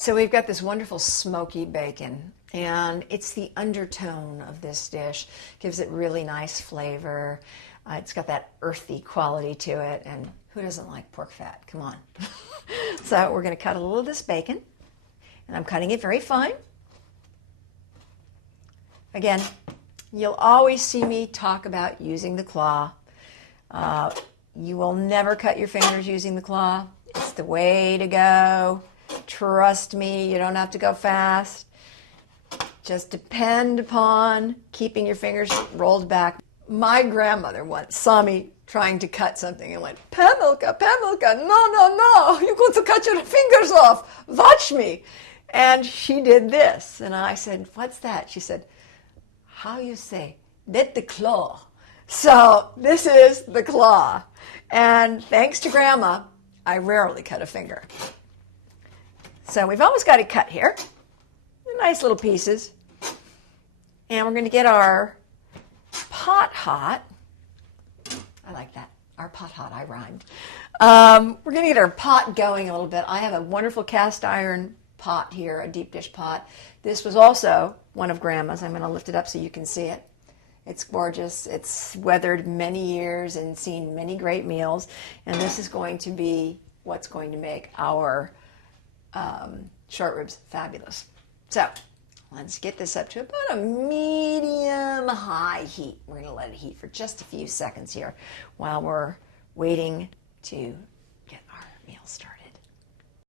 So we've got this wonderful smoky bacon, and it's the undertone of this dish. Gives it really nice flavor. It's got that earthy quality to it, and who doesn't like pork fat? Come on. So we're going to cut a little of this bacon, and I'm cutting it very fine. Again, you'll always see me talk about using the claw. You will never cut your fingers using the claw. It's the way to go. Trust me, you don't have to go fast. Just depend upon keeping your fingers rolled back. My grandmother once saw me trying to cut something and went, Pamilka, Pamilka, no, you're going to cut your fingers off. Watch me. And she did this. And I said, what's that? She said, how you say, that the claw. So this is the claw. And thanks to Grandma, I rarely cut a finger. So we've almost got it cut here. Nice little pieces. And we're going to get our pot hot. I like that. Our pot hot, I rhymed. We're going to get our pot going a little bit. I have a wonderful cast iron pot here, a deep dish pot. This was also one of Grandma's. I'm going to lift it up so you can see it. It's gorgeous. It's weathered many years and seen many great meals. And this is going to be what's going to make our short ribs fabulous. So let's get this up to about a medium-high heat. We're going to let it heat for just a few seconds here while we're waiting to get our meal started.